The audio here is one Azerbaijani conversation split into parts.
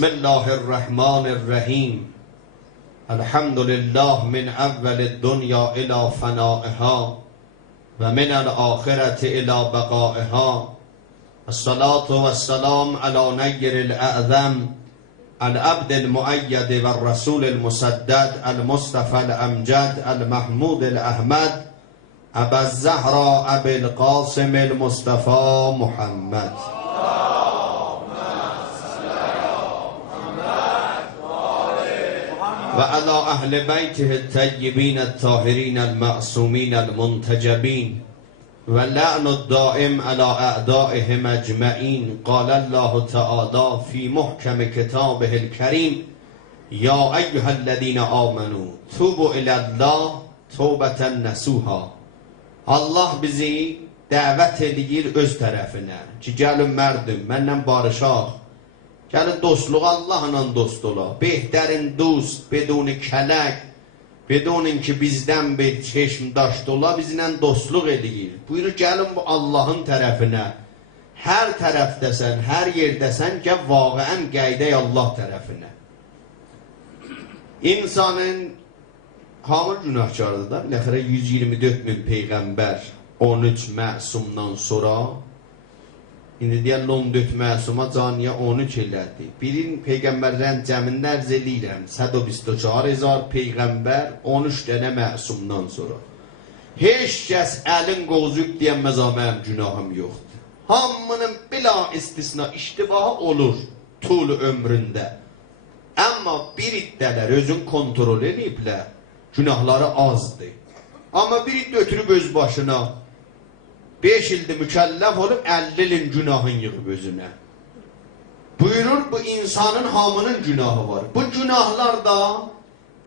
بسم الله الرحمن الرحیم. الحمد لله من اول الدنیا الى فنائها و من الاخرة الى بقائها. الصلاة والسلام على نیر الاعظم العبد المؤید و الرسول المسدد المصطفى الامجد المحمود الاحمد ابا الزهرا ابي القاسم المصطفى محمد. و علی اهل بیته الطیبین الطاهرین المعصومین المنتجبین و لعن الدائم علی اعدائهم اجمعین. قال الله تعالی فی محکم کتابه الکریم یا ایها الذین آمنوا توبوا الی الله توبة نصوحا. Allah bizi dəvət edir öz tərəfinə ki, gəlin mərdim, məndən barışaq. Gəlin dostluq Allahla dost ola. Behtərin dost, beduni kələk, bedunin ki bizdən bir çeşmdaş dola, bizlə dostluq edir. Buyurur, gəlin bu Allahın tərəfinə. Hər tərəfdəsən, hər yerdəsən, gəl vaqəən qəydək Allah tərəfinə. İnsanın hamı günahkardır da, biləxərə 124 min peyğəmbər, 13 məsumdan sonra, indi deyən 14 məsuma caniyə 13 elədi. Birin peyğəmbərlərin cəmində ərz eləyirəm, 124,000 peyğəmbər, 13 dənə məsumdan sonra. Heç kəs əlin qozuk deyənməz, mənim günahım yoxdur. Hamının bila istisna iştibahı olur tul ömründə. Amma bir iddələr özün kontrol ediblər, günahları azdır. Amma bir iddə ötürüb öz başına 5 ildir mükəlləf olub 50 ilin günahın yığıb özünə. Buyurur, bu insanın hamının günahı var. Bu günahlar da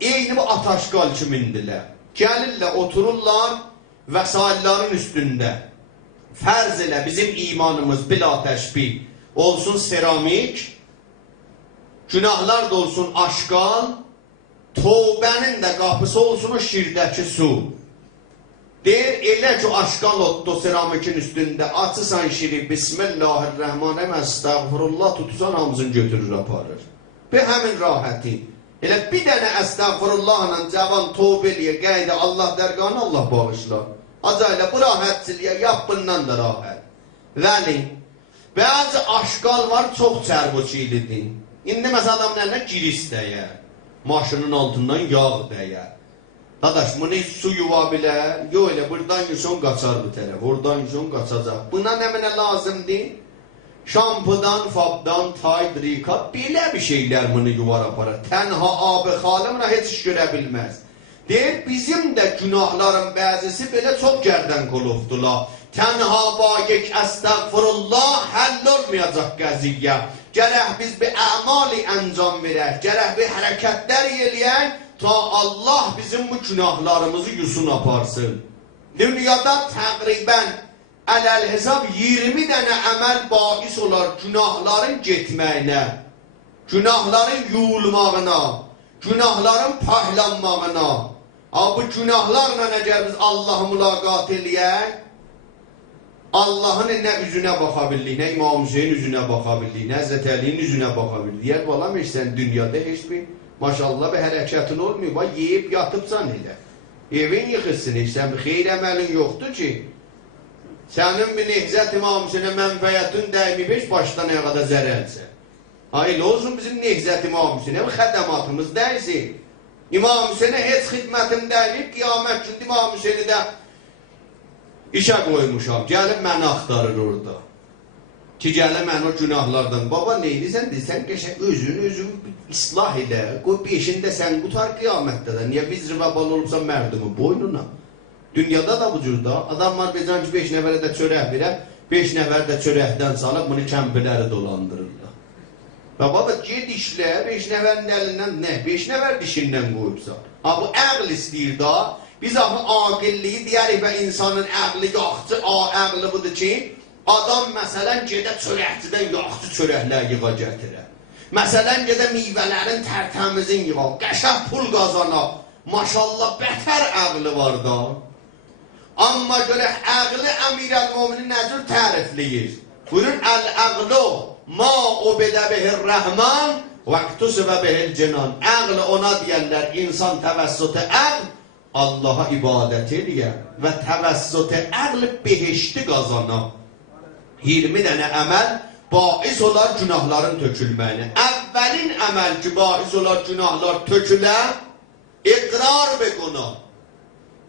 eyni bu ataşqal kimindirlər. Gəlirlər, otururlar vəsaillərin üstündə. Fərz elə bizim imanımız bila təşbih olsun seramik, günahlar da olsun aşqal, tövbənin də qapısı olsun o şirdəki su. Deyir, elə ki aşqal otdu seramikin üstündə, açısan şiri, Bismillahirrahmanirrahim, əstəğfurullah tutusan hamısını götürür, aparır. Bir həmin rahəti. Elə bir dənə əstəğfurullahla cavan tövbə eləyə, qəydə Allah dərqanı Allah bağışlar. Acayla bu rahətçiliyə yap, bundan da rahət. Vəli, bəzi aşqal var, çox çərbuçilidir. İndi məsəl adamın əlinə giris dəyər, maşının altından yağ dəyər. Dadaş, bunu su yuva bilər, yox elə, buradan yusun qaçar bu tərəf, oradan yusun qaçacaq. Buna nə mənə lazımdır? Şampudan, fabdan, tayd, rikat, belə bir şeylər bunu yuvar aparır. Tənha abi xalımla heç iş görə bilməz. Deyir, bizim də günahların bəzisi belə çox gərdən qolufdular. Tənha bagik əstəğfurullah, həll olmayacaq qəziyyə. Gərək biz bir əmali əncam verək, gərək bir hərəkətlər eləyək, ta Allah bizim bu günahlarımızı yusun aparsın. Dünyada təqribən ələl hesab 20 dənə əməl bais olar günahların getməyinə, günahların yuyulmağına, günahların pahlanmağına. Bu günahlarla əgər biz Allah'ı mülaqat eləyək, Allah'ın nə üzünə baxa bildik, nə İmam Hüseyin üzünə baxa bildik, nə Həzrət Əliyin üzünə baxa bildik. Deyər, balam, sən dünyada heç bir maşallah bir hərəkətin olmuyor. Bax, yeyib yatıbsan elə. Evin yıxırsın, sən bir xeyr əməlin yoxdur ki. Sənin bir Nehzət İmam Hüseyinə mənfəyyətin dəymiyib, heç başdan ayağa da zərərsə. Hayır, olsun bizim Nehzət İmam Hüseyinə bir xədəmatımız dəysin. İmam Hüseyinə heç xidmətim dəymiyib, qiyamət gündə İmam Hüseyini də işə qoymuşam. Gəlib məni axtarır orada. Ki gələ mən o günahlardan. Baba, neylisən? Desən, qəşək özün islah elə. Qoy beşində sən qutar qiyamətdə də. Niyə biz rivabal olubsan mərdumu boynuna? Dünyada da bu cürda. Adamlar becan ki 5 nəfərə də çörək verər, 5 nəfər də çörəkdən salıb bunu kəmpiləri dolandırırlar. Baba, ged işlə, 5 nəfərin əlindən nə? 5 nəfər dişindən qoyubsan. Bu əql istəyir da. Biz aqilliyi deyərik və insanın əqli yaxçı, əqli budur ki, adam məsələn gedə çörəkçidən yaxçı çörəklər yığa gətirər. Məsələn gedə meyvələrin tərtəmizin yığa, qəşəng pul qazanar. Maşallah bətər əqli var da. Amma görək əqli Əmirəl-Möminin nə cür tərifləyir? Buyurun, əl-əqlu ma ubidə bihir rəhman Vaktusibə behel cenan. Əql ona deyərlər, insan təvəssütü əql Allaha ibadət eləyə və təvəssütü əql behişti qazana. 20 dənə əməl bais olar günahların tökülməyinə. Əvvəlin əməl ki, bais olar günahlar tökülə, iqrar və günah.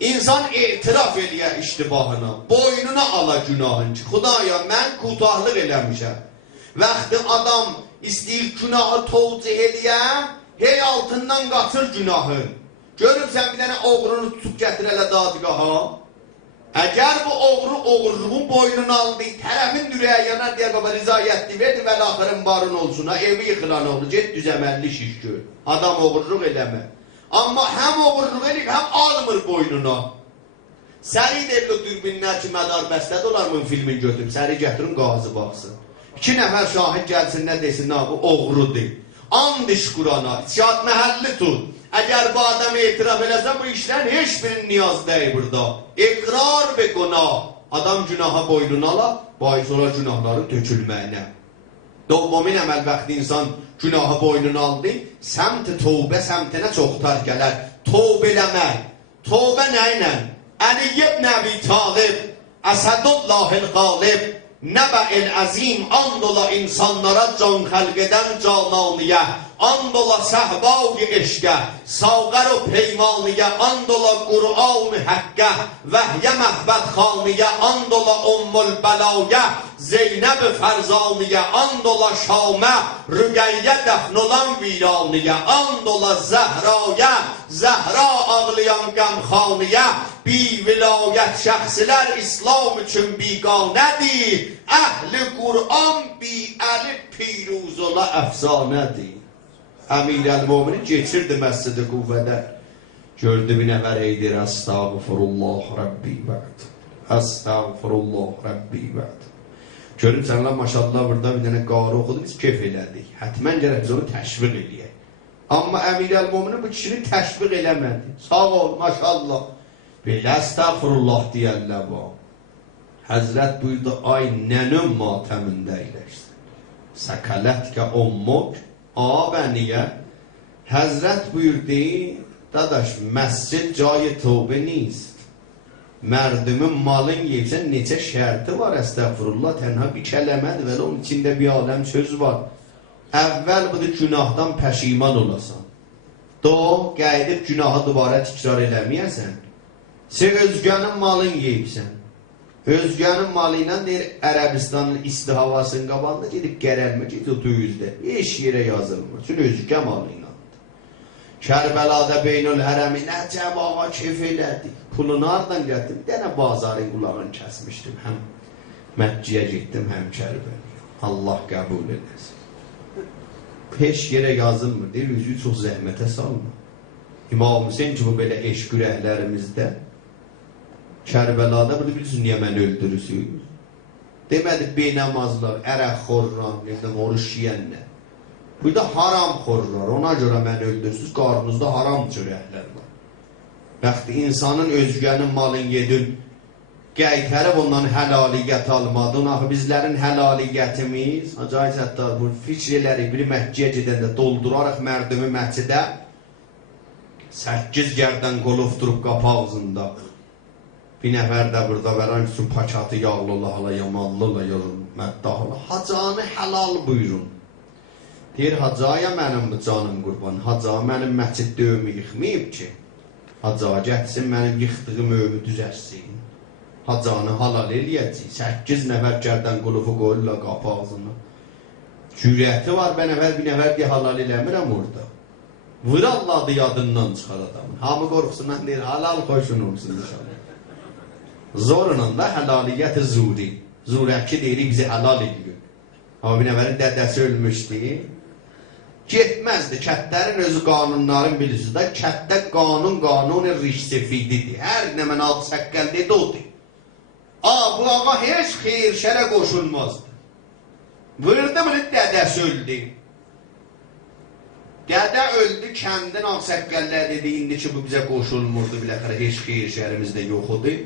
İnsan etiraf eləyə iştibahına, boynuna ala günahın ki, Xudaya mən qutahlıq eləmişəm. Vaxtı adam istəyir günahı tovcih eləyə, hey altından qaçır günahın. Görürsən bir dənə oğrunu tutub gətir elə dadqaha. Əgər bu oğru oğurluğun boynunu aldı, tərəfin dürəyə yanar deyər, baba rizayətli verdi və laxırın barın olsun, evi yıxılan oğlu, get düzəməlli şiş gör. Adam oğurluq eləmə. Amma həm oğurluq eləyir, həm almır boynuna. Səri deyil o dürbinlər ki, mədar bəstədə olarmın filmin götürüb, səri gətirin qazı baxsın. 2 nəfər şahid gəlsin, nə desin, bu oğrudur. And iş Qurana, içiyat məhəlli tut. Əgər bu adam etiraf eləsə, bu işlərin heç birinin niyaz deyil burada. İqrar və günah. Adam günaha boynuna ala, bais olar günahların tökülməyinə. Doğmumin əməl vaxtı insan günahı boynuna aldı, səmt-i tövbə səmtinə çox tar gələr. Tövbə eləmək. Tövbə nə ilə? Əli ibn Əbi Talib, Əsədullahil qalib, Nəbə'il əzim, and ola insanlara can xəlq edən cananiyə, and ola səhbavı eşqə, savqər o peymaniyə, and ola Qur'an-ı həqqə, vəhyə məhbəd xaniyə, and ola ummul bəlayə, Zeynəb fərzaniyə, and ola Şamə, Rüqəyyə dəfn olan viraniyə, and ola Zəhraya, Zəhra ağlayan qəmxaniyə, bi vilayət şəxsilər İslam üçün biqanədir, əhli Qur'an bi əli piruz ola əfsanədir. Əmirəl-Müminin geçirdi məscid-i Quvvədə. Gördü bir nəfər eydir, əstəğfirullah Rəbbi bə'd. Əstəğfirullah Rəbbi bə'd. Görün sənlə maşallah burada bir dənə qarı oxudu, biz kef elədik. Hətmən gərək biz onu təşviq eləyək. Amma Əmirəl-Müminin bu kişini təşviq eləmədi. Sağ ol, maşallah. Belə əstəğfirullah deyərlər bu. Həzrət buyurdu, ay nənəm matəmində eyləşsin. Səkələtkə ummuk, beniye. Həzrət buyurdu, dadaş, məscid cayı tövbə نیست. Mərdimin malın yeyibsən, neçə şərti var, əstəğfirullah, tənha bir kələmədir və onun içində bir aləm söz var. Əvvəl budur, günahdan pəşiman olasan. Qeydib günahı duvara tikrar eləməyəsən. Sən özgənin malın yeyibsən. Özgənin malı ilə deyir, Ərəbistanın isti havasının qabağında gedib gərəlmə, gedib o döyüzdə. Heç yerə yazılmır. Çünki özgə malı ilə. Kərbəlada Beynül Hərəmi nəcəb ağa kef elədik. Pulunu hardan gətirdim? Bir dənə bazarın qulağını kəsmişdim. Həm Məkkiyə getdim, həm Kərbəliyə. Allah qəbul edəsin. Heç yerə yazılmır. Deyir, üzü çox zəhmətə salma. İmam Hüseyin ki, bu belə eşq ürəklərimizdə Kərbəlada bunu bilirsiniz, niyə məni öldürürsünüz? Demədi, beynəmazlar, ərək xorran, oruç yiyənlər. Burada haram xorlar, ona görə məni öldürürsünüz, qarnınızda haram çörəklər var. Bəxti insanın özgənin malın yedin, qəytərib ondan həlaliyyət almadın. Axı bizlərin həlaliyyətimiz, acayip zətlər, bu fikrləri biri Məkkiyə gedəndə doldurarıq mərdimi məscidə, 8 gərdən qolufdurub qapı ağzında. Bir nəfər də burada verən ki, pakatı yağlı ola, hala yamanlı ola, məddah ola. Hacanı həlal buyurun. Deyir, hacaya mənim bu canım qurban, haca mənim məsciddə övmü yıxmayıb ki, haca gətsin mənim yıxdığım övmü düzərsin. Hacanı halal eləyəcək, 8 nəfər gərdən qulufu qoyurlar qapı ağzına. Cürəti var, bir nəfər deyə halal eləmirəm orada. Vır Allah adı yadından çıxar adamın. Hamı qorxusundan deyir, halal xoşun olsun inşallah. Zorla da həlaliyyət-i zuri. Zurəki deyirik, bizi halal ediyor. Amma bir nəfərin dədəsi ölmüşdü. Getməzdi, kətlərin özü qanunların bilirsiniz də, kətdə qanun riş-sefididir. Hər nə mən altı səqqəl dedi, odur. Bu ağa heç xeyir şərə qoşulmazdı. Vırdı mı dədəsi öldü. Dədə öldü, kəndin ağ səqqəllər dedi, indi ki bu bizə qoşulmurdu, biləxərə heç xeyir şərimizdə yox idi.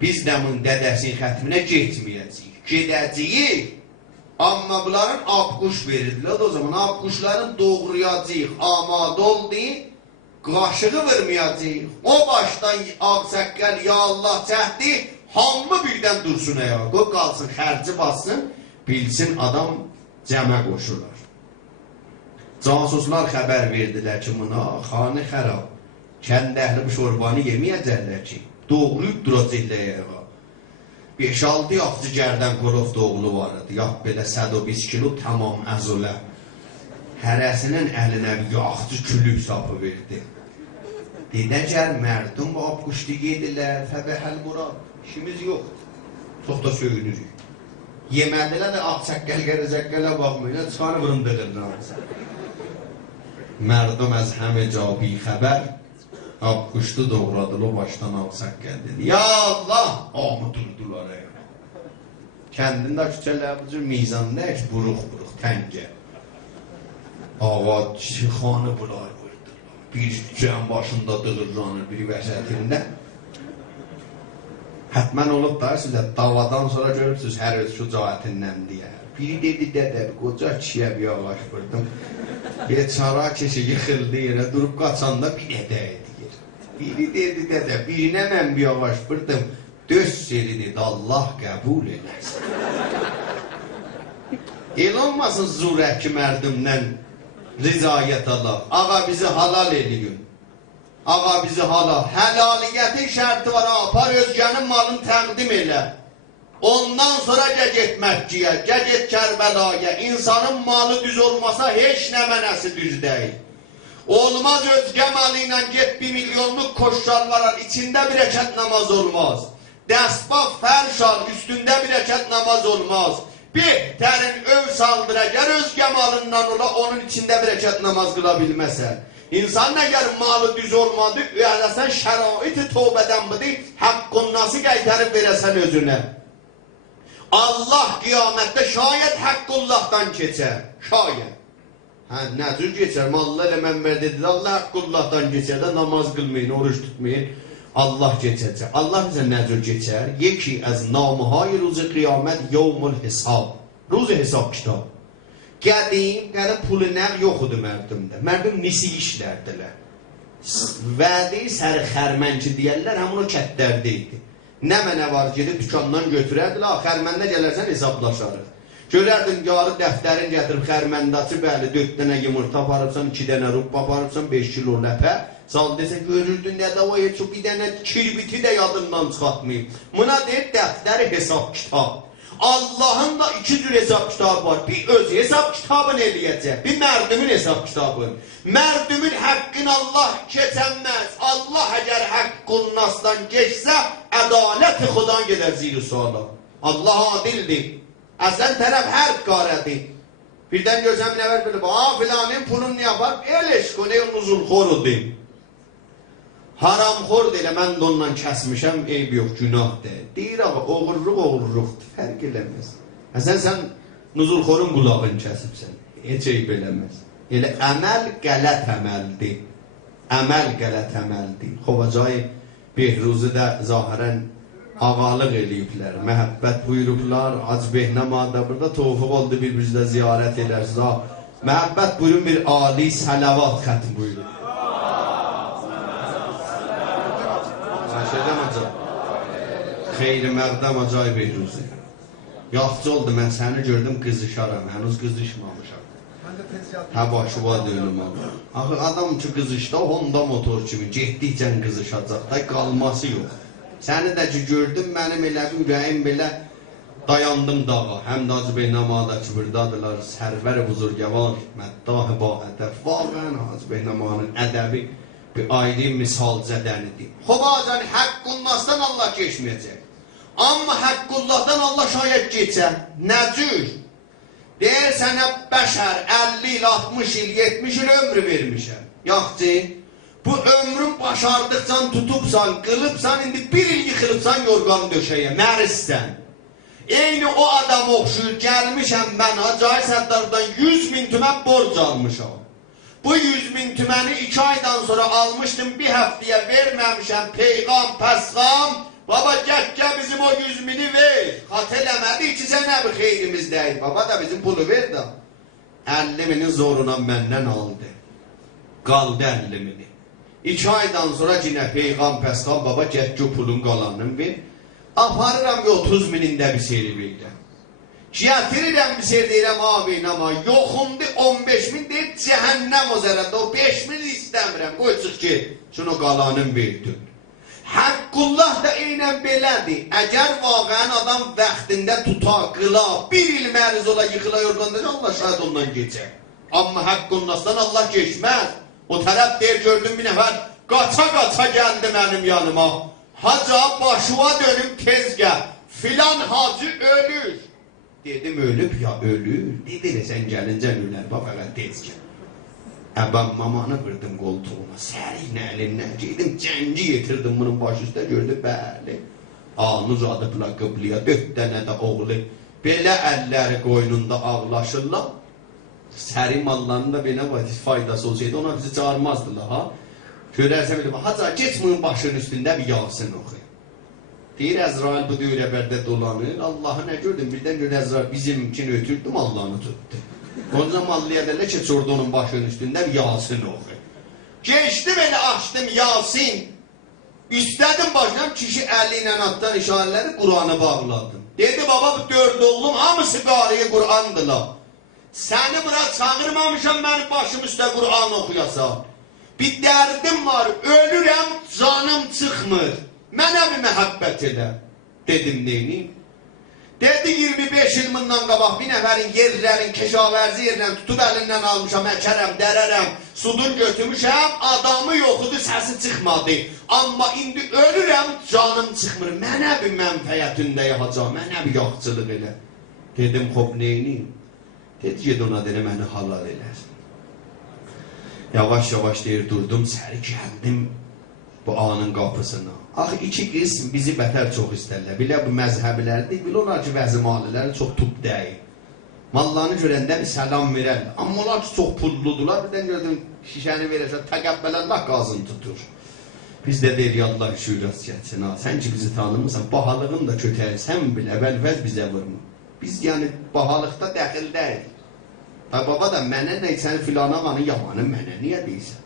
Biz də bunun dədəsinin xətminə getməyəcəyik. Gedəcəyik, Amma bunların abquş verirdilər o zaman. Abquşların doğrayacaq, amad oldu, qaşığı vurmayacaq. O başdan ağsaqqal, ya Allah cəhdi, hamı birdən dursun ayağa. Qoy qalsın, xərci bassın, bilsin adam cəmə qoşurlar. Casuslar xəbər verdilər ki, buna xanı xərab, kənd əhli bu şorbanı yeməyəcəklər ki, doğrayıb duracaqlar ayağa. 5-6 yaxçı gərdən qolof doğulu var idi. Yax belə 120 kilo tamam əzulə. Hərəsinin əlinə bir yaxçı külük sapı verdi. Dedəcər mərdum bu abquşlu gedirlər, fəbəhəl murad. İşimiz yoxdur. Çox da söyünürük. Yemədilər də ağçəqqəl gələcəqqələ baxmayın. Çıxanı vırındırırlar. Mərdum əz həmə cabi xəbər. Abquşlu doğradılı başdan ağçəqqəl dedi. Ya Allah! Amı durdular ayağa. Kəndində küçələr bu cür mizanda heç buruq-buruq, təngə. Ağa xanı bular vurdular. Bir cəm başında dığırlanır, bir vəsətində. Hətmən olub da sizə davadan sonra görürsünüz hər öz şücaətindən deyə. Biri dedi dədə, qoca kişiyə bir ağaç vurdum. Beçara kişi yıxıldı yerə, durub qaçanda bir dədə edir. Biri dedi dədə, birinə mən bir ağaç vurdum. Döz seri dedi, Allah qəbul eləsin. El olmasın zurəki mərdumdən rizayət Allah. Ağa bizi halal ediyor. Ağa bizi halal. Helaliyetin şərti var. Apar özgənin malını təqdim elə. Ondan sonra get Məkkiyə, get Kərbəlaya. İnsanın malı düz olmasa heç nə mənəsi düz deyil. Olmaz özgə malı ilə get 1 milyonluq koşşal var. İçində bir rəkət namaz olmaz. Dəsbaq fərşal üstündə bir rəkət namaz olmaz. Bir tərin öv saldır əgər özgə malından ola onun içində bir rəkət namaz qıla bilməsən. İnsan əgər malı düz olmadı, öyrəsən şərait-i tövbədən budur, haqqın nasıl qaytarıb verəsən özünə. Allah qiyamətdə şayət haqqıllahdan keçər, şayət. Nə cür keçər, mallar elə mənbər dedidir, Allah haqqıllahdan keçər də namaz qılmayın, oruç tutmayın, Allah keçəcək. Allah bizə nə cür keçər? Yeki əz namıhay ruzi qiyamət yevmul hesab. Ruzi hesab kitab. Qədim pulu nəq yoxudur mərdumda. Mərdum nisi işlərdilər. Vədi səri xərmənki deyərlər, həmin o kətlərdə idi. Nə mənə var gedib dükandan götürərdilər, xərməndə gələrsən hesablaşarıq. Görərdin, yarı dəftərin gətirib xərməndəçi, bəli, 4 dənə yumurta aparıbsan, 2 dənə rubba aparıbsan, 5 kilo ləpə. Sal desə, görürdün, nə də o heç o bir dənə kirbiti də yadından çıxartmayıb. Buna deyir, dəftəri hesab kitab. Allah'ın da 2 cür hesap kitabı var. Bir öz hesap kitabını eləyəcək, bir mərdumun hesap kitabı. Mərdumun haqqını Allah keçənməz. Allah əgər haqqın nasdan geçsə, ədalət-i xudan gedər zir-i suala. Allah adildir. Əsən tərəf hər qarədir. Birdən gözəm nə var bilib, filanın pulunu ne yapar? El eşqonu, nuzulxorudur. Haramxor deyil, mən də ondan kəsmişəm, eyb yox, günah deyil. Deyir ağa, oğurluqdur, fərq eləməz. Sən nuzulxorun qulağını kəsibsən, heç eyb eləməz. Elə əməl qələt əməldir. Əməl qələt əməldir. Xovacay Behruzi də zahirən ağalıq eləyiblər, məhəbbət buyurublar, Hacbehnəmada burada tofiq oldu bir-birinizdə ziyarət edərsiniz. Məhəbbət buyurun bir âli sələvat xətim buyurun. Xeyri məqdəm acayib Behruzi. Yaxçı oldu, mən səni gördüm qızışaram, hənuz qızışmamışam. Hə başıva dönüm Allah. Axı adam ki qızışda Honda motor kimi getdikcən qızışacaq da qalması yox. Səni də ki gördüm, mənim elə ürəyim belə dayandım dağa. Həm də Hacıbeynəmada ki buradadılar, sərvər buzurgəvar, məddah-ı ba-ədəf. Vaqən Hacıbeynəmanın ədəbi bir ayrı misal zədənidir. Xobacan haqqunlasdan Allah geçməyəcək. Amma haqqullohdan Allah şayət geçər. Nə cür? Deyir sənə bəşər 50 il, 60 il, 70 il ömrü vermişəm. Yaxçı, bu ömrün başardıqsan, tutubsan, qılıbsan, indi 1 il yıxılıbsan yorğan döşəyə, mərissən. Eyni o adam oxşuyur, gəlmişəm mən Hacı Səttardan 100.000 tümən borc almışam. Bu 100.000 tüməni 2 aydan sonra almışdım, bir həftəyə verməmişəm, peyğam, pəsğam, Baba gel bizim o 100 bini ver. Hat eləmədi ki sənə bir xeyrimiz deyil. Baba da bizim pulu ver da. 50 binin zoruna məndən aldı. Qaldı 50 bini. 2 aydan sonra yine Peyğam Pəsxan baba get ki pulun qalanını ver. Aparıram 30 binində bir seyri verirəm. Gətirirəm bir seyir deyirəm abin ama yoxumdu 15 bin deyib cəhənnəm o zərədə o 5 bin istəmirəm. Qoy çıx ki şunu qalanın verdin. Haqqullah da eynən belədir. Əgər vaqəən adam vaxtində tuta, qıla, bir il məriz ola, yıxıla, yorğanda Allah şahid ondan geçer. Amma Haqqunlasdan Allah geçmez. O tərəf deyir, gördüm bir nəfər, qaça gəldi mənim yanıma. Haca başıva dönüm tez gəl. Filan hacı ölür. Dedim ölüb ya ölür. Dedi sən gəlincə ölər, bax fəqət tez gəl. Əbəm mamanı vırdım qoltuğuna, sərinə əlinə geydim, cəngi getirdim bunun baş üstə, gördü, bəli. Anı uzadıbla qıblıya, 4 dənə də oğlu, belə əlləri qoynunda ağlaşırlar. Səri mallarının da belə faydası olsaydı, ona bizi çağırmazdılar, ha. Görərsən bilir, haca geç bunun başının üstündə bir yağsın oxu. Deyir, Əzrail bu döylə bərdə dolanır, Allahı nə gördüm, birdən gör Əzrail bizim için ötürdüm, Allah'ını tutdu. Onca mallıya derler ki çordu onun başının üstünden Yasin oku. Geçtim eli açtım Yasin. İstedim başına kişi eliyle attan işareleri Kur'an'ı bağladım. Dedi baba bu 4 oğlum hamısı qariyi Kur'andılar. Seni bura çağırmamışam benim başım üstə Kur'an okuyasam. Bir derdim var ölürəm canım çıxmır. Mənə bir məhəbbət elə. Dedim neyini? Dedi 25 il bundan qabaq bir nəfərin yerlərin, keşavərzi yerlə tutub əlindən almışam, əkərəm, dərərəm, sudun götürmüşəm, adamı yoxudu, səsi çıxmadı. Amma indi ölürəm, canım çıxmır, mənə bir mənfəyətində yaxacaq, mənə bir yaxçılıq elə. Dedim, xop neyini? Dedi, ged ona deyir, məni halal eləsin. Yavaş deyir, durdum, səri gəldim bu anın qapısına. Axı 2 qism bizi bətər çox istərlər. Bilə bu məzhəblərdir, bilə onlar ki, vəzim aliləri çox tub deyil. Mallarını görəndə bir səlam verərlər. Amma onlar ki, çox pulludurlar. Birdən gördüm, şişəni verəsən, təqəbbələllah qazın tutur. Biz də deyir, Allah şüurət gəlsin. Sən ki, bizi tanımırsan, bahalığın da kötəyir. Sən bilə, əvvəl bizə vurma. Biz yəni, bahalıqda dəxil deyil. Baba da mənə nə, sən filan ağanın yamanı mənə niyə deyirsən?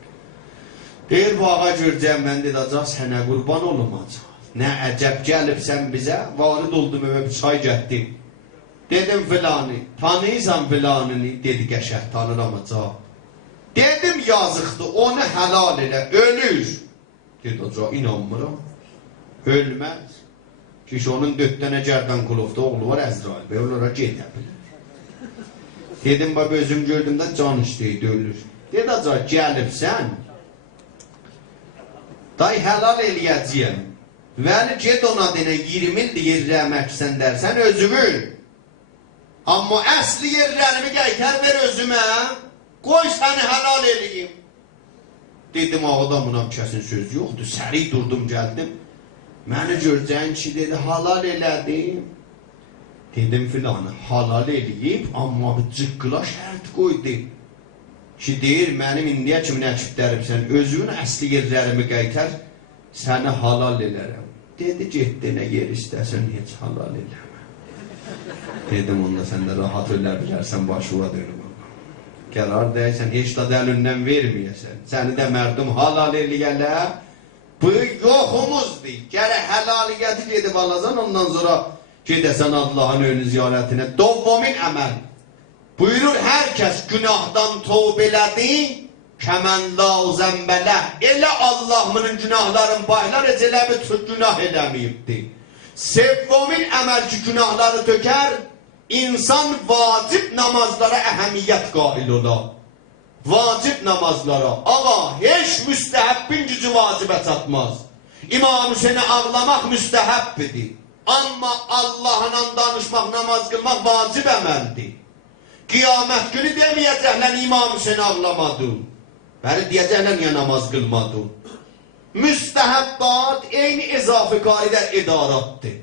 Deyir, bu ağa görəcəm, mən dedəcək, sənə qurban olunacaq. Nə əcəb gəlibsən bizə, varid oldum evə bir çay getdim. Dedim filanı, tanıyırsan filanını, dedi qəşəh, tanıramacaq. Dedim yazıqdır, onu helal elə, ölür. Dedəcək, inanmıram, ölməz. Ki onun 4 dənə gərdən kulufda oğlu var, Əzrail, və onlara gedə bilir. Dedim, baba özüm gördüm də can işləydi, ölür. Dedəcək, gəlibsən, day helal eləyəcəyəm. Vəli ged ona denə 20 ildir yerləməksən dərsən özümü. Amma əsli yerlərimi qaytar ver özümə. Qoy səni helal eləyim. Dedim ağadan buna kəsin söz yoxdur. Səri durdum gəldim. Məni görəcəyin ki dedi halal elədim. Dedim filanı halal eləyib amma bir cıqqıla şərt qoydu. Ki deyir, mənim indiyə kimi nəkibdəribsən, özünün əsli yerlərimi qaytar, səni halal elərəm. Dedi, getdi, nə yer istəsən, heç halal eləmə. Dedim, onda sən də rahat ölə bilərsən, başıva dönüm. Qərar deyəsən, heç də əlindən verməyəsən. Səni də mərdum halal eləyələr. Bu yoxumuzdur. Gələ həlaliyyəti gedib alasan, ondan sonra gedəsən Allahın önü ziyarətinə. Dovvamin əməl. Buyurur, herkes günahdan tövbe elədi, kəmən la zəmbələ. Elə Allah'ın günahların paylar elə bir günah eləməyibdi. Sevvamin əməl ki günahları tökər, insan vacib namazlara əhəmiyyət qail ola. Vacib namazlara. Ağa, heç müstəhəbbin gücü vacibə çatmaz. İmam Hüseyin'e ağlamaq müstəhəbbidir. Amma Allah'la danışmaq, namaz qılmaq vacib əməldir. Qiyamət günü deməyəcəklər İmam Hüseyin ağlamadı. Bəli deyəcəklər niyə namaz qılmadı. Müstəhəbbat eyni izafi qarilər idaratdır.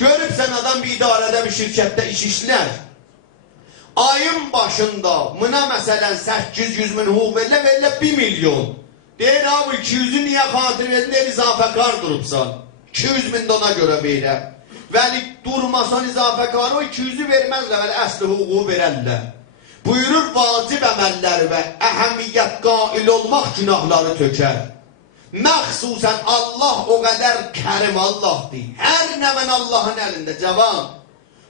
Görübsən adam bir idarədə bir şirkətdə iş işlər. Ayın başında buna məsələn 800 min hüquq verilə 1 milyon. Deyir abi 200'ü niyə xatir verdin, deyir izafəkar durubsan. 200.000 də ona görə verər. Vəli durmasan izafəkarı o 200'ü verməzlər, vəli əsli hüququ verərlər. Buyurur vacib əməllər və əhəmiyyət qail olmaq günahları tökər. Məxsusən Allah o qədər kərim Allahdır. Hər nəmən Allahın əlində cavan.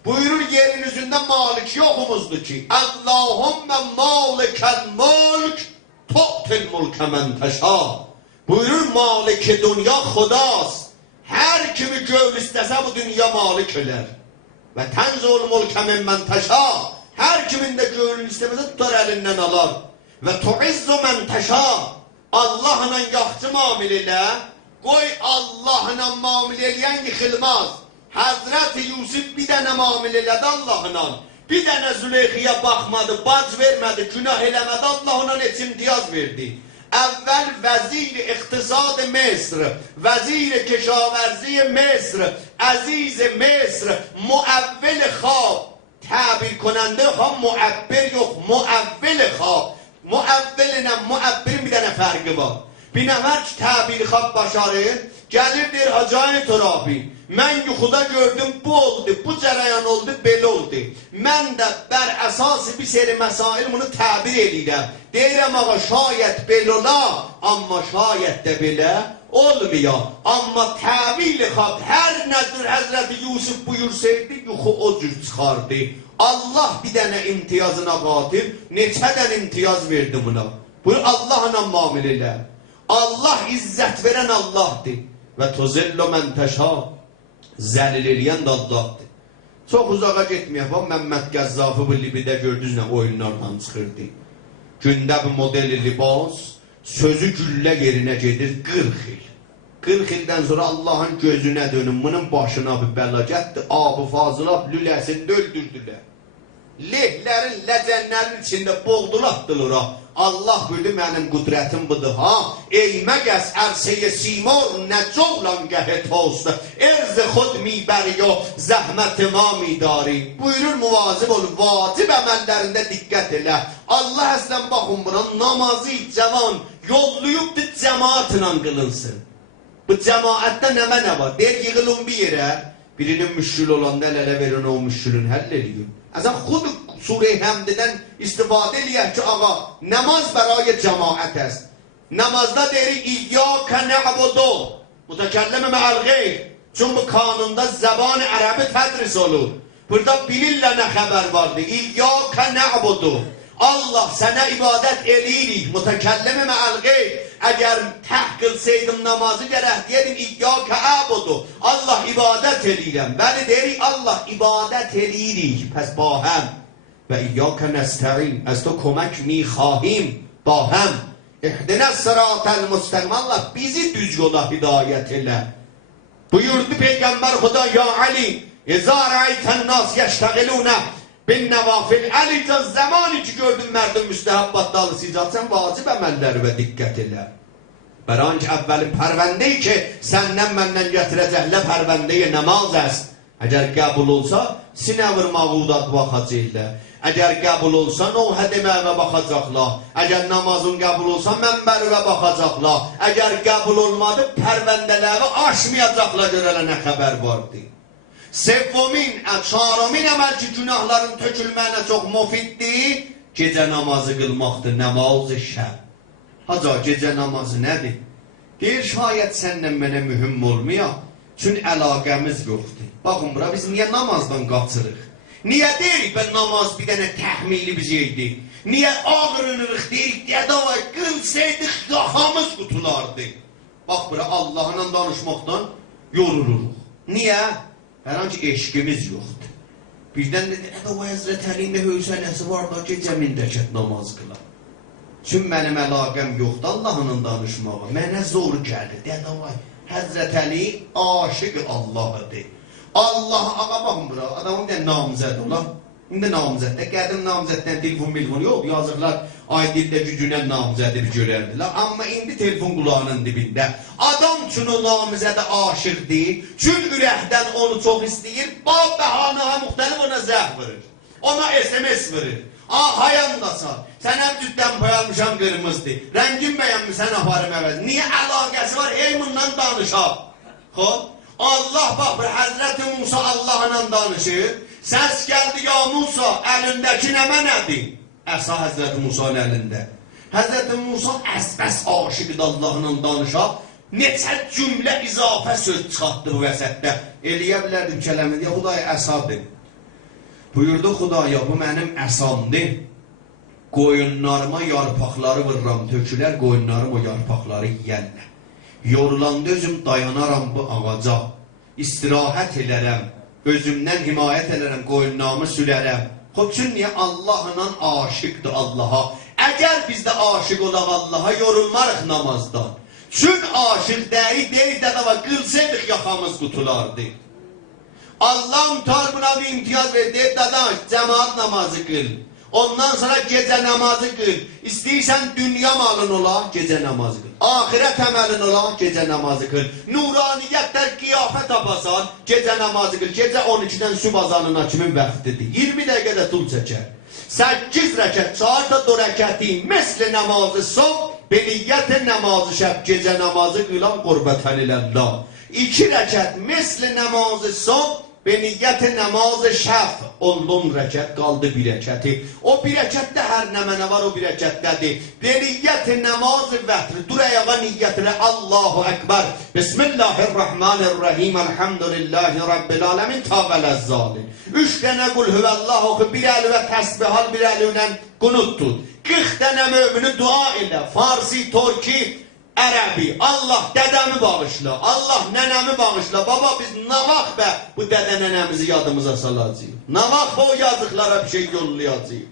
Buyurur yerin üzündə malik yoxumuzdur ki Allahümme malikəl mulk tu'til mulkə mən təşa. Buyurur maliki dünya xudas. Hər kimi gövl istəsə bu dünya malik ölər. Və tənzul mulkə mən təşa. Hər kimin də gövlünü istəməsə tutar əlindən alar. Və tuizzu mən təşa. Allahla yaxşı muamil elə. Qoy Allahla muamil eləyən yıxılmaz. Hazreti Yusuf bir dənə muamil elədi Allahla. Bir dənə Züleyxiyə baxmadı, bac vermədi, günah eləmədi, Allah ona heç imtiyaz verdi. Əvvəl vəzir iqtisad Mesr, vəzir keşaverzi Mesr, əziz Mesr, muəvvil xab, təbir konəndə xam muəbbir yox, muəvvil xab. Muəvvilinə muəbbirin bir dənə fərqi var. Bir nəfər ki təbir xab başarır, gəlir der Hacı Turabi. Mən yuxuda gördüm bu oldu, bu cərəyan oldu, belə oldu. Mən də bər əsası bir seri məsail bunu təbir edirəm. Deyirəm ağa şayət belə ola, amma şayət də belə olmuyor. Amma təvil xab hər nədir Həzreti Yusuf buyursaydı yuxu o cür çıxardı. Allah bir dənə imtiyazına qatil, neçədən imtiyaz verdi buna. Buyur Allahla muamil elə. Allah izzət verən Allahdır. Və tuzillu mən təşa. Zəlil eləyən də Allahdır. Çox uzağa getməyək. Məmməd Qəzzafı bu Libidə gördünüz nə oyunlardan çıxırdı. Gündə bir modeli libas, sözü güllə yerinə gedir 40 il. 40 ildən sonra Allahın gözünə dönün, bunun başına bir bəla gətdi, abı fazılab lüləsini öldürdülər. Lehlərin, ləcənlərin içində boğdulatdılar. Allah bildi mənim qüdrətim budur ha. Ey məgəs ərsəyə simar nə covlan gəhət olsa. Erz xud mi bəriyo zəhməti ma mi dari. Buyurur muvazib ol, vacib əməllərində diqqət elə. Allah əslən baxın buna namazı cavan yolluyubdur cəmaatla qılınsın. Bu cəmaətdə nə var? Deyir yığılın bir yerə. Birinin müşkül olan nələrə verin o müşkülün həll ediyor. Əzən xud Sure-i Həmdədən istifadə eləyək ki, ağa, namaz bəraya cəmaət əst. Namazda deyirik, İyyəkə nə'budu, mütəkəlləmə mə'əl qeyr. Çünki bu kanunda zəban-ı ərəbi tədris olur. Burada bilirlə nə xəbər vardır. İyyəkə nə'budu. Allah sənə ibadət eləyirik, mütəkəlləmə mə'əl qeyr. Əgər təhqilseydim namazı gərək deyirim, İyyəkə əbudu. Allah ibadət eləyirəm. Bəli deyirik, Allah ibadət eləyirik. Pəs bahəm. Və İyyəkə nəstəin. Əz to kömək mi xahim. Bahəm. İhdinəs sıratəl müstəqim. Allah bizi düz yola hidayət elə. Buyurdu Peygamber Xuda, ya Ali, İzâ rəaytən nas yəştəqilûnə bin nəvafil. Əlicə zamanı ki gördün mərdin müstəhəbbat dalı sicatsən vacib əməlləri və diqqət elə. Bəran ki əvvəli pərvəndəyi ki səndən məndən gətirəcəklə pərvəndəyi namaz əst. Əgər qəbul olsa sinə vurmağudat baxacaqlar. Əgər qəbul olsa novhə deməyə baxacaqlar. Əgər namazın qəbul olsa mənbərivə baxacaqlar. Əgər qəbul olmadı pərvəndələri aşmayacaqlar görələ nə xəbər vardı. Sevvomin, çarəmin əməl ki günahların tökülməyinə çox mufiddir. Gecə namazı qılmaqdır, namaz-ı şəb. Haca gecə namazı nədir? Deyir şayət səndən mənə mühüm olmuyor. Çünki əlaqəmiz yoxdur. Baxın bura biz niyə namazdan qaçırıq? Niyə deyirik ben namaz bir dənə təhmili bir şeydir? Niyə ağrınırıq deyirik, dəvay qılsaydıq yaxamız qutulardı? Bax bura Allah'la danışmaqdan yoruluruq. Niyə? Hər an ki eşqimiz yoxdur. Birdən də dəvay Həzrət Əlində hövsələsi var da gecə mindəkət namaz qılar. Çünki mənim əlaqəm yoxdur Allah'la danışmağa. Mənə zor gəlir. Dəvay Həzrət Əli aşıq Allah'ıdır. Allah ağa baxın bura, adamın bir namizəd olan. İndi namizəddə, qədim namizəddən telefon yox, yazıqlar aydildə gücünə namizədi bir görərdilər. Amma indi telefon qulağının dibində. Adam üçün o namizədə aşıqdır, çün ürəkdən onu çox istəyir, bəhanəha müxtəlif ona zəh verir. Ona SMS verir. Hayandasan, sən həm cüddən payalmışam qırmızdır, rəngin bəyənmirsən aparım əvəz. Niyə əlaqəsi var? Ey bundan danışaq. Xob? Allah baxır, Həzrəti Musa Allahla danışır. Səs gəldi, ya Musa, əlindəki nəmə nədir? Əsa Həzrəti Musa'nın əlində. Həzrəti Musa əsbəs aşıqdır Allahla danışaq. Neçə cümlə izafə söz çıxartdı bu vəsətdə. Eləyə bilərdim kələmi deyə, Xudaya əsadır. Buyurdu Xudaya, bu mənim əsamdır. Qoyunlarıma yarpaqları vırram, tökülər, qoyunlarım o yarpaqları yiyərlər. Yorulanda özüm dayanaram bu ağaca. İstirahət elərəm, özümdən himayət elərəm, qoyunlarımı sülərəm. Xudçun niyə Allahla aşıqdır Allaha? Əgər biz də aşıq olaq Allaha, yorulmarıq namazdan. Çün aşıq deyil, deyil də var, qılsaydıq yaxamız qutulardı. Allah mutar buna bir imtiyaz verdi, dadaş, cemaat namazı qıl. Ondan sonra gecə namazı qıl. İstəyirsən dünya malın ola, gecə namazı qıl. Ahirət əməlin ola, gecə namazı qıl. Nuraniyyətlər qiyafət abasan, gecə namazı qıl. Gecə 12-dən süb azanına kimin vaxtidir? 20 dəqiqədə tul çəkər. 8 rəkət, çarda 4 rəkəti, misli namazı sob, beniyyət namazı şəb, gecə namazı qılan qurbətən iləllah. 2 rəkət, misli namazı sob, beniyyət namazı şəf, 10 rəkət qaldı 1 rəkəti. O 1 rəkətdə hər nə mənə var, o 1 rəkətdədir. Beniyyət namazı vətri, dur ayağa niyyətlə, Allahu Ekber, Bismillahirrahmanirrahim, Elhamdülillahi Rabbil Alemin, Tavələzzali. 3 dənə qul hüvəllah oxu, bir əli və təsbihal, bir əli ilə qunut tut. 40 dənə mümini dua ilə, Farsi, Torki, Ərəbi, Allah dədəmi bağışla, Allah nənəmi bağışla. Baba biz nə vaxt bə bu dədə nənəmizi yadımıza salacağıq? Nə vaxt o yazıqlara bir şey yollayacağıq?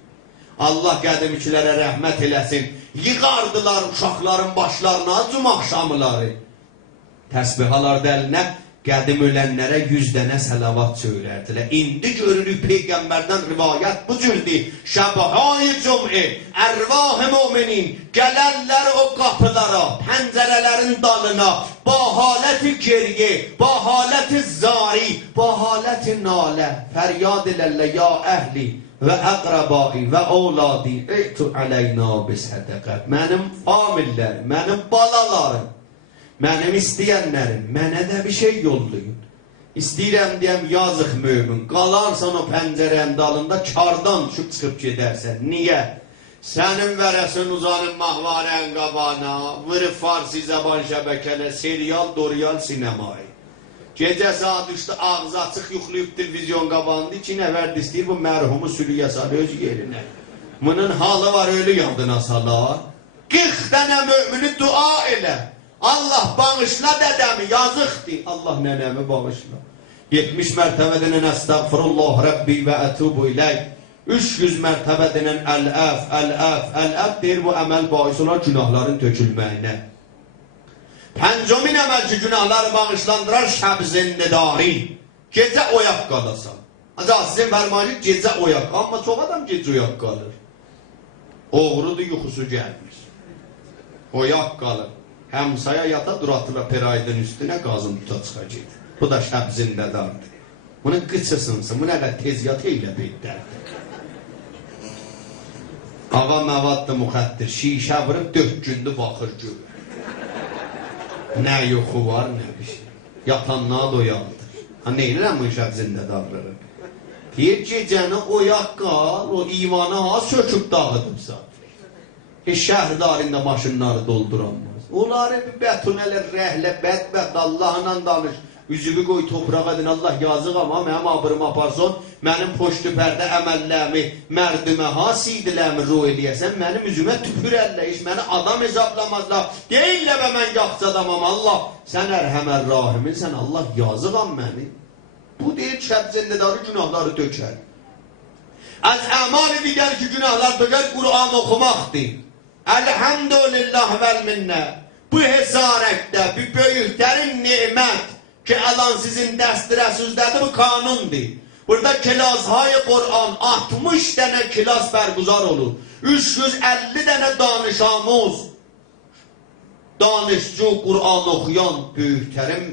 Allah qədimkilərə rəhmət eləsin. Yığardılar uşaqların başlarına cum axşamıları. Təsbihalar dəlinə qədim ölənlərə 100 dənə səlavat söylərdilər. İndi görürük Peyğəmbərdən rivayət bu cürdür. Şəbhə-i cüm'i, ərvah-ı müminin gələrlər o qapılara, pəncərələrin dalına, ba haləti geriye, ba haləti zari, ba haləti nalə, fəryad ilərlə ya əhli və əqrabai və ovladi, eytu aleyna bisədəqət. Mənim famillərim, mənim balalarım, mənim istəyənlərim, mənə də bir şey yollayın. İstəyirəm deyəm, yazıq mömin, qalarsan o pəncərənin dalında, kardan çıxıb gedərsən. Niyə? Sənin vərəsin uzanın mahvarən qabana, vırıb Farsi zəban şəbəkələ, serial, doryal, sinemayı. Gecə saat 3-də ağzı açıq yuxlayıb televizyon qabandı, 2 nəvərd istəyir, bu mərhumu sülüyə sal öz yerinə. Bunun halı var, ölü yadına salar. 40 dənə mümini dua elə. Allah bağışla dədəmi, yazıqdır. Allah nənəmi bağışla. 70 mərtəbədən əstəğfirullah Rabbi və ətubu iləyk. 300 mərtəbədən əl-əf, əl-əf, əl-əf deyir, bu əməl bahis olar günahların tökülməyinə. 5-min əməl ki, günahları bağışlandırar şəb-zindidari. Gecə oyaq qalasan. Ancaq sizin fərmanı gecə oyaq. Amma çox adam gecə oyaq qalır. Oğrudur, yuxusu gəlmir. Oyaq qalır. Həmsaya yata duratıla peraydın üstünə qazın tuta çıxacaq. Bu da şəb-zindidardır. Bunu qıçısınsın, bu nələ tez yat eylə beydərdir. Hava məvaddır, müxəttir, şişə vırıb 4 gündür baxır görür. Nə yoxu var, nə bir şey. Yatanlığa doyandır. Ha, neylirəm bu şəb-zindidarları? Deyir gecəni oyaq qal, o imanı ha söküb dağıdıbsa. Şəhərdarında maşınları dolduranmaz. Onları bir bətunələr, rəhlə, bədbəxt, Allahla danış. Üzümü qoy toprağa edin, Allah yazıq ama mənim abırımı aparson, mənim poştu pərdə əməlləmi, mərdümə hasidiləmi ruh eləyəsən, mənim üzümə tüpür əlləyiş, məni adam hesablamazlar. Deyillə və mən yaxşı adamam, Allah, sən ərhəmər rahimin, sən Allah yazıqam məni. Bu deyil, şəb-zindidarı günahları dökər. Az əmal digər ki, günahlar dökər, Qur'an oxumaqdır. Elhamdülillah vəl minnə. Bu hesarəkdə, bu böyüklərin nimət ki, alan sizin dəstirəsizdədir, bu kanundur. Burada kilashay Qur'an 60 dənə kilas bərguzar olur. 350 dənə danışamuz, danışçı Qur'an oxuyan böyüklərim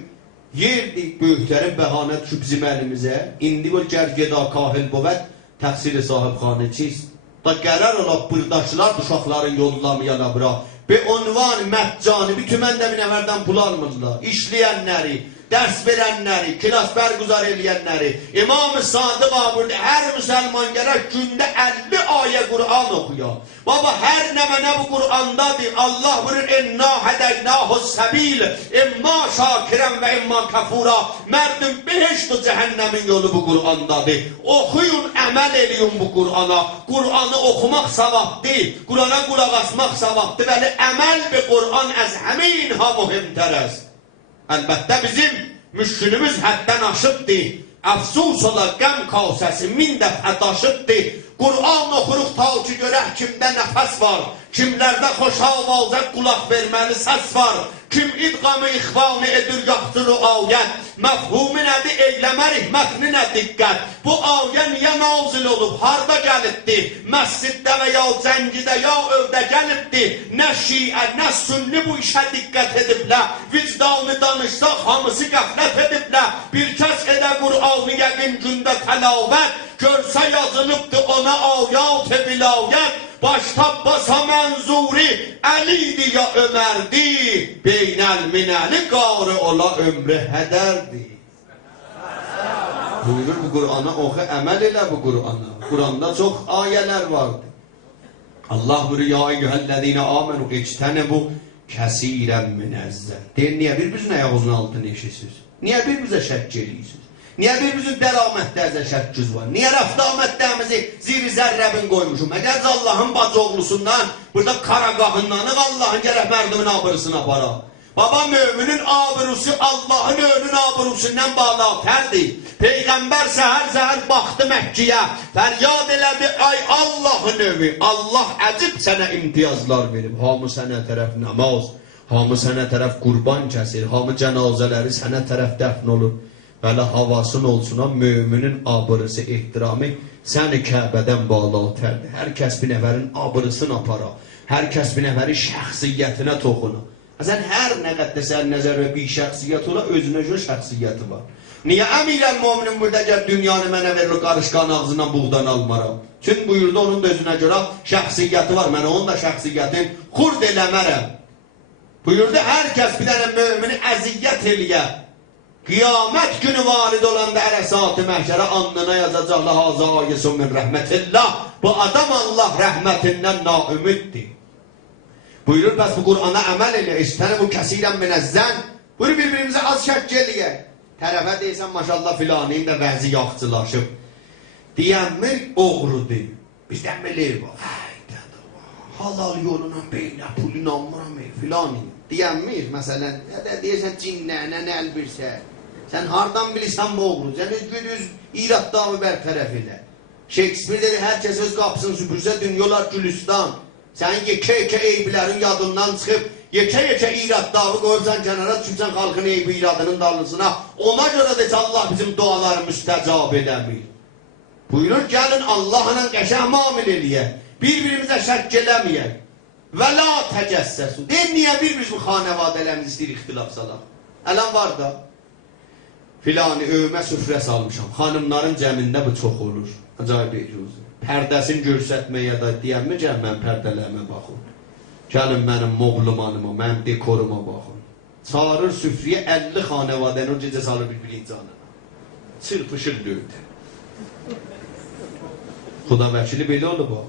yerdir, böyüklərin bəhanə düşüb bizim əlimizə. İndi bu gərgeda kahil buvət təqsiri sahibxanəçiyiz. Da qərar olaq bırdaşlar uşaqların yollamayana bura. Bir unvan, məhcani, bir tümən də bir nəvərdən pul almırlar. İşləyənləri, dərs verənləri, kilas bərquzar eləyənləri, İmam-ı Sadiq aburde hər müsəlman gərək gündə 50 ayə Qur'an oxuyor. Baba, hər nə mənə bu Qur'andadır. Allah buyurur, inna hədəynahus səbil, imma şakirən və imma kafura. Mərdüm, behişt o cəhənnəmin yolu bu Qur'andadır. Oxuyun, əməl eləyin bu Qur'ana. Qur'anı oxumaq savabdır, Qur'ana qulaq asmaq savabdır. Vəli əməl bi Qur'an əz həmin ha mühimtərəz. Əlbəttə bizim müşkülümüz həddən aşıbdır. Əfsus ola qəm kasəsi min dəfə daşıbdır. Qur'an oxuruq ta ki görək kimdə nəfəs var. Kimlərdə xoşavazə qulaq verməli səs var. Kim idqamı ixvanı edir yaxdır o ayət. Məfhumi nədir, eyləmərik, mətni nə diqqət. Bu ayə niyə nazil olub, harda gəlibdir? Məsciddə və ya cəngidə ya övdə gəlibdir. Nə şiə, nə sünni bu işə diqqət ediblər. Vicdanı danışsaq hamısı qəflət ediblər. Bir kəs edə Qur'anı yəqin gündə təlavət. Görsə yazılıbdır ona ayat-ı vilayət. Başta basa mənzuri, Əli'di ya Ömer'di. Beynəl minəli qarı ola ömrü hədərdi. Buyurur bu Qur'ana oxu, əməl elə bu Qur'ana. Qur'anda çox ayələr vardır. Allah buyurur, ya eyyühəllezine amenu ictənebu kəsirən minəzzə. Deyir, niyə bir-birinizin ayağınızın altını eşirsiniz? Niyə bir-birinizə şəkk edirsiniz? Niyə bir-birinizin dəramətlərinizə şəkküz var? Niyə rəftamətlərimizi zir-i zərrəbin qoymuşum? Əgər Allah'ın bacı oğlusundan, burada qaraqağındanıq Allah'ın gərək mərdimin abırısını apara. Baba, müminin abırısı Allah'ın önün abırısından bağlatərdir. Peyğəmbər səhər baxdı Məkkiyə, fəryad elədi, ay Allah'ın ömü. Allah əcib sənə imtiyazlar verib. Hamı sənə tərəf namaz, hamı sənə tərəf qurban kəsir, hamı cənazələri sənə tərəf dəfn olur. Bələ havasın olsuna müminin abırısı, ehtiramı səni Kəbədən bağlatərdir. Hər kəs bir nəfərin abırısını apara, hər kəs bir nəfərin şəxsiyyətinə toxuna. Sən hər nə qədər sən nəzər və bir şəxsiyyət ola, özünə görə şəxsiyyəti var. Niyə əmirən müminin burada gəl dünyanı mənə verir, qarışqan ağzından buğdan almaram? Çünki buyurdu, onun da özünə görə şəxsiyyəti var, mənə onun da şəxsiyyətin xurd eləmərəm. Buyurdu, hər kəs bir dənə mümini əziyyət eləyə. Qiyamət günü varid olanda ərəsat-ı məhşərə alnına yazacaqlar haza ayəsun min rəhmətillah. Bu adam Allah rəhmətindən naümiddir. Buyurur, bəs bu Qur'ana əməl elə, istənə bu kəsirən minəzzən. Buyurur, bir-birimizə az şəkk eləyək. Tərəfə deysən, maşallah filaniyim də vəzi yaxçılaşıb. Deyənmir, oğrudur. Bizdən bilir bu. Halal yoluna beynə pulun almıram filaniyim. Deyənmir, məsələn, ya da deyirsən cinlənə nəl birsə. Sən hardan bilirsən bu oğru? Sən öz iraddavı bərtərəf elə. Shakespeare dedi, hər kəs öz qapısını süpürsə dünyalar gülüstan. Sən yekə-yekə eybilərin yadından çıxıb, yekə-yekə iraddavı qoyubsan kənara, düşübsən xalqın eybi iradının dalısına. Ona görə də Allah bizim duaları müstəcab edəmir. Buyurur, gəlin Allahla qəşəng mamil eləyək. Bir-birimizə şəkk eləməyək. Və la təcəssəsu. Deyim, niyə bir-birimiz bu xanəvadələrimiz istəyir ixtilaf salaq? Ələn var da, filanı övmə süfrə salmışam. Xanımların cəmində bu çox olur. Acayip ecruzu. Pərdəsini görsətməyə da deyəmmi, gəl mən pərdələrimə baxın. Gəlin mənim moğlumanıma, mənim dekoruma baxın. Çağırır süfriyə 50 xanəvadəni o gecə salır bir-birin canına. Çırpışır lövdə. Xuda vəkili belə olub o.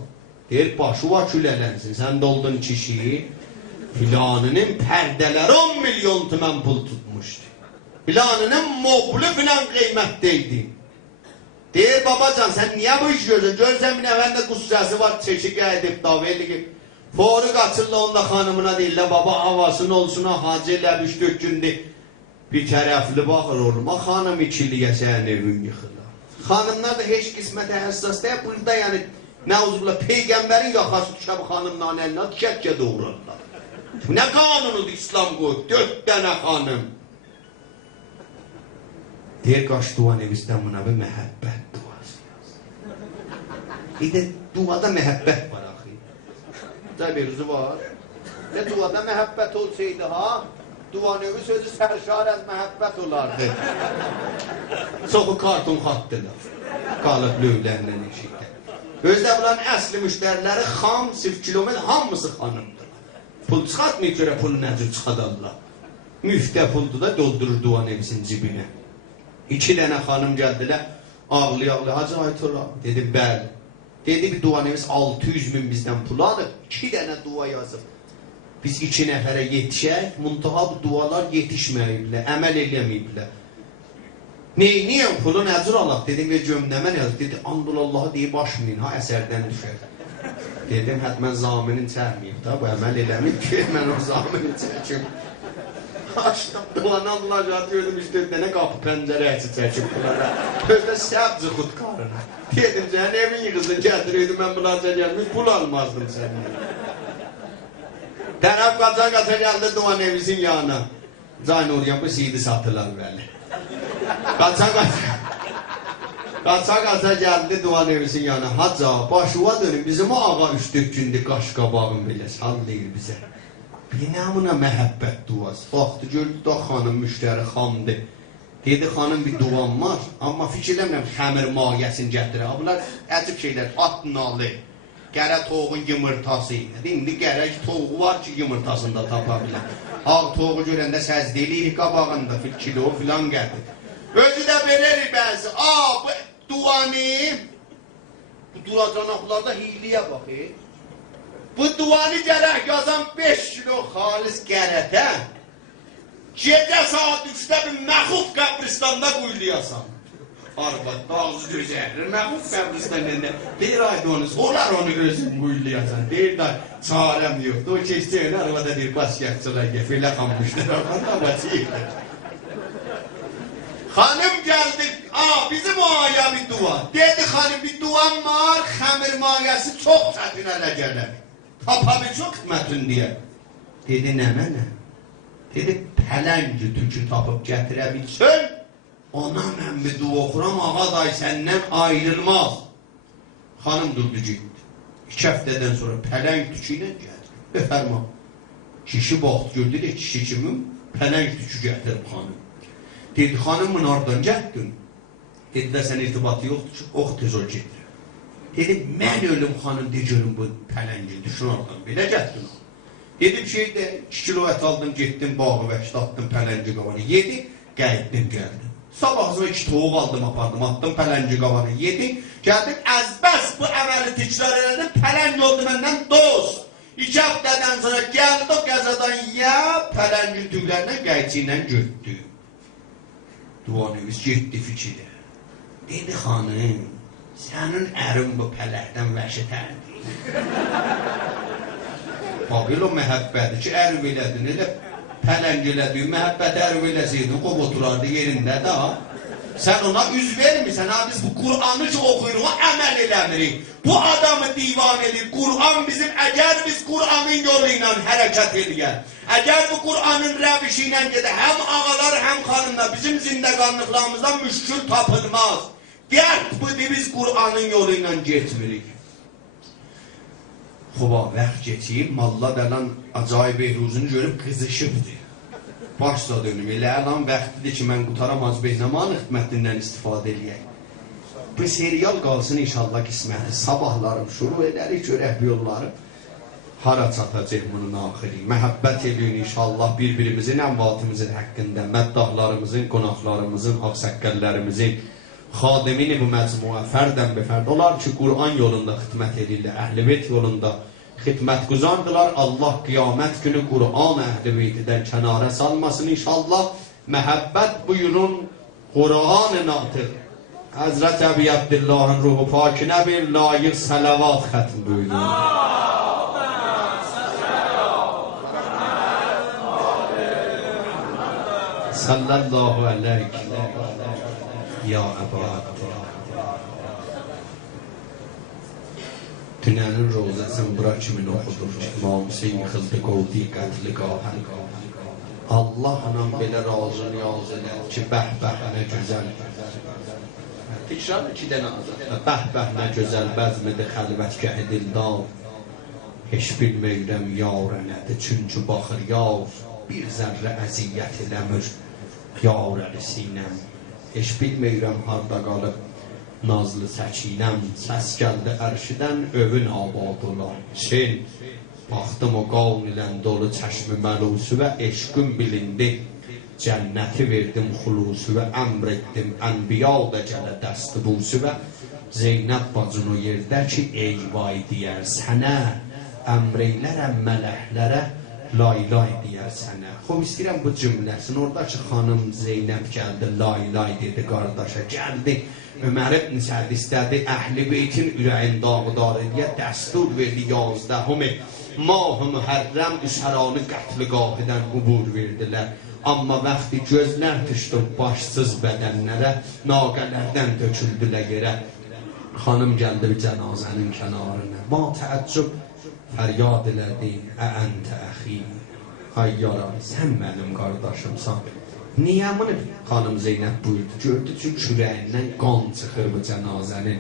Deyir, başı var külələnsin, sən də oldun kişi, filanının pərdələri 10 milyon tümən pul tutmuşdu. Filanının moğlu filan qiymətdeydi. Deyir, babacan, sən niyə bu iş görürsən? Görürsən bir nəfərində qüssəsi var, çeşik edib, davelli ki, foru qaçırla onda xanımına deyirlər, baba havasını olsun, hacı elə 3-4 gündür. Bir tərəfli baxır olma, xanım ikiliyə sənin evin yıxılar. Xanımlar da heç qismətə həssas deyək, burada yəni, Nəuzullah, Peyğəmbərin yaxası düşə bu xanımların əlinə şəkkə doğrarlar. Nə qanunudur İslam qoyub? 4 dənə xanım. Deyir, qaç duan evisdən buna bir məhəbbət duası yaz. Bir də duada məhəbbət var axı. Cəy bir üzü var. Nə duada məhəbbət olsaydı ha? Duan evi sözü sərşar əz məhəbbət olardı. Çoxu karton xattılar. Qalıb lövləndən eşikdə. Özdə bulan əsli müştəriləri xam, sırf kilometr hamısı xanımdır. Pul çıxartmayıb görə pulu nəcür çıxadarlar. Müftə puldu da doldurur Duan Evisin cibinə. 2 dənə xanım gəldilər, ağlaya-ağlaya, Hacı Aytola, dedim, bəli. Dedi, bir Duan Evis 600 min bizdən pul alıb, 2 dənə dua yazıb. Biz 2 nəfərə yetişək, muntaha bu dualar yetişməyiblər, əməl eləməyiblər. Neyniyəm, pulu nəcür alaq? Dedim, ver gömləmə yazıb. Dedi, Andulallaha deyib, başmayın, ha, əsərdən düşər. Dedim, hətmən zaminin çəkməyib da, bu əməl eləməyib ki, mən o zamini çəkim. Açdım, duanı Allah rahat gördüm, 3-4 dənə qapı pəncərə əksi çəkib bunlara. Özdə səbzi xudkarına. Dedim, sən evin yığızın gətirirdi, mən bunlarca gəlmiş, pul almazdım səndən. Tərəf qaça-qaça gəldi Duan Evisin yanına. Can oraya bu siyidi satılar bəli. Qaça-qaça gəldi Duan Evisin yanına. Hacca, başıva dönün, bizim o ağa 3-4 gündür qaş qabağın belə sallayır bizə. Binamına məhəbbət duası. Baxdı, gördü da xanım müştəri xamdır. Dedi, xanım bir duam var, amma fikirləmirəm xəmir mayəsini gətirə. Bunlar əcib şeylər, at nalı, qərə toğun yumurtası. İndi qərək toğu var ki, yumurtasında tapa bilər. Ağ toğu görəndə səz deyirik qabağında, kilo filan gətir. Özü də belərik bəzi. Bu duanı, bu duracanaqlarda hiyliyə baxır. Bu duanı gərək yazan 5 kilo xalis qərətə, gecə saat 3-də bir məxuf qəbristanda quyulayasan. Arvad, ağzı gözəlir, məxuf qəbristanda bir ayda onu, solar onu özün quyulayasan. Deyir da, çarəm yoxdur, o keçsəyini arvada deyir, basiyatçılar gəfirlə xanmışdır, arvada basiyatçılar. Xanım gəldi, bizim o aya bir dua. Dedi, xanım bir duam var, xəmir mayəsi çox çətin ələ gələr. Tapabi çox xidmətin deyə. Dedi, nə mənə? Dedi, pələngi tükü tapıb gətirə bilsin, ona mən bir dua oxuram, ağaday səndən ayrılmaz. Xanım durdu getdi. 2 həftədən sonra pələng tükü ilə gəldi. Fərma. Kişi baxdı, gördü də kişi kimin pələng tükü gətirib xanım. Dedi, xanımın oradan gəldin. Dedi, də sən irtibatı yoxdur ki, ox tez o gedir. Dedi, mən ölüm xanım, de görüm bu pələngin düşün oradan, belə gətirin o. Dedi, bir şeydə 2 kilo ət aldım, getdim, bağı vəşdə atdım pələngi qavanı, yedi, gəldim, gəldim. Sabahızma 2 toğuq aldım, apardım, attım pələngi qavanı, yedi, gəldim, əzbəs bu əməli tikrar elədim, pələng oldu məndən dost. 2 həftədən sonra gəldi o qəzadan ya, pələngin tüklərindən qayçı ilə götdü. Duan Evis getdi fikirə. Dedi, xanım, sənin ərin bu pələkdən vəşitərdir. Baxıl o məhəbbədir ki, ərv elədin, elə pələng elədin, məhəbbət ərv eləsəydin, qov oturardı yerində də. Sən ona üz vermirsən, biz bu Qur'anı ki oxuyuruq, o əməl eləmirik. Bu adamı divan edir, Qur'an bizim, əgər biz Qur'anın yolu ilə hərəkət edir, əgər bu Qur'anın rəvişi ilə gedir, həm ağalar, həm xanımlar, bizim zindəqanlıqlarımızdan müşkül tapılmaz. Dert bu, biz Qur'anın yolu ilə getmirik. Xuba, vəxt geçib, Malla Dəlan acayib Behruzunu görüb qızışıbdır. Başsa dönüm, elə əlan vəxtidir ki, mən qutaramaz Beynəmanın xidmətindən istifadə eləyək. Bu serial qalsın inşallah qisməti. Sabahlarım şuru edərik, görək bu yolları. Hara çatacaq bunun axiri. Məhəbbət edin inşallah bir-birimizin, əmvatimizin haqqında, məddahlarımızın, qonaqlarımızın, ağsaqqəllərimizin, xadimini bu məcmuə fərdən befərd. Onlar ki, Qur'an yolunda xidmət edirlər, Əhl-i Beyt yolunda xidmət quzandılar. Allah qiyamət günü Qur'an Əhl-i Beytidən kənara salmasın inşallah. Məhəbbət buyurun Qur'an-ı Natıq. Həzrət Əbi Abdillahın ruhu pakinə bir layiq sələvat xətm buyurun. Sallallahu aleyhi ya Əbu Abdillah. Tünənin rozəsini bura kimin oxudur? Namusu yıxıldı, qovdi, qətli qahən. Allahla belə razı niyaz edər ki, bəh-bəh nə gözəl. Tikrar 2 dənə azad. Bəh-bəh nə gözəl bəzmidir xəlvətgəh dildar. Heç bilməyirəm yar nədir, çünki baxır yar bir zərrə əziyyət eləmir yar əli sinəm. Heç bilməyirəm harda qalıb nazlı səkinəm. Səs gəldi ərşidən övün abad olar. Çin, Baxdım o qavm ilə dolu çəşmi məlusu və eşqim bilindi. Cənnəti verdim xulusu və əmr etdim ənbiya da gələ dəsturusu və Zeynəb bacın o yerdə ki ey vay deyər sənə, əmr eylərəm mələklərə lay lay deyər sənə. Xob istəyirəm bu cümləsini, oradakı xanım Zeynəb gəldi, lay lay dedi qardaşa, gəldi Ömər ibn Səd istədi əhl-i beytin ürəyin dağıdarı deyə dəstur verdi 11 mah-ı mühərrəm üsəranı qətl-qahıdən ubur verdilər. Amma vaxtı gözlər düşdü başsız bədənlərə, naqələrdən döküldülər yerə. Xanım gəldi bir cənazənin kənarına, ba təəccüb fəryad elədi, əəntə əxi. Ay yaray, sən mənim qardaşımsan. Niyə bunu? Xanım Zeynəb buyurdu, gördü çünki ürəyindən qan çıxır bu cənazənin.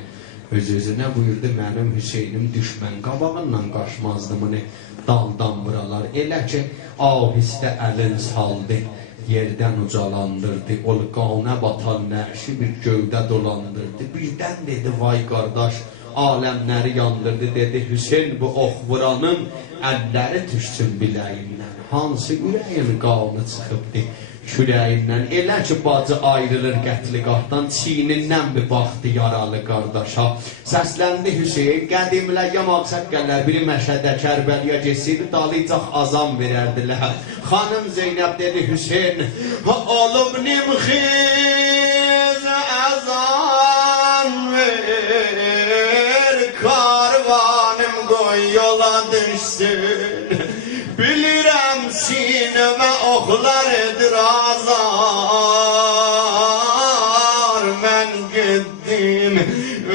Öz-özünə buyurdu, mənim Hüseynim düşmən qabağından qaçmazdı bunu daldan buralar. Elə ki, ahistə əlin saldı, yerdən ucalandırdı, o qanə batan nəşi bir gövdə dolandırdı. Birdən dedi, vay qardaş, aləmləri yandırdı, dedi, Hüseyin bu ox vuranın əlləri düşsün biləyindən. Hansı ürəyin qanı çıxıbdı kürəyindən. Elə ki, bacı ayrılır qətliqahdan, çiynindən bir baxdı yaralı qardaşa. Səsləndi Hüseyin, qədimlərə maqsəqqələr biri Məşədə Kərbəliyə geçseydi, dalıcaq azam verərdilər. Xanım Zeynəb dedi, Hüseyin, olub nimxiz azam ver, karvanım qoy yola düşsün. Bilirəm sinəmə oxlar edir azar. Mən gittim,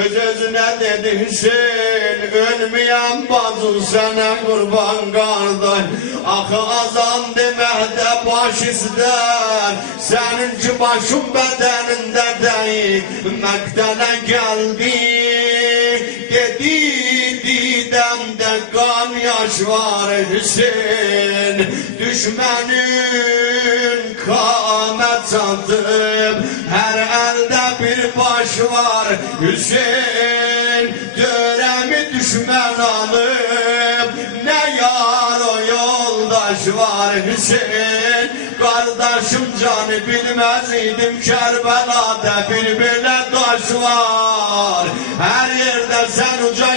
öz-özünə dedi Hüseyin, ölməyəm bacım sənə qurban qardaş. Axı azan deməkdə baş istər, səninki başın bədənində deyil. Məqtələ gəldi, dedi didəmdə qan yaş var Hüseyin. Düşmənin qamət çatıb, hər əldə bir baş var Hüseyin. Dörəmi düşmən alıb, nə yar o yoldaş var Hüseyin. Qardaşım canı bilməz idim, Kərbəlada bir belə daş var. Hər yerdə sən uca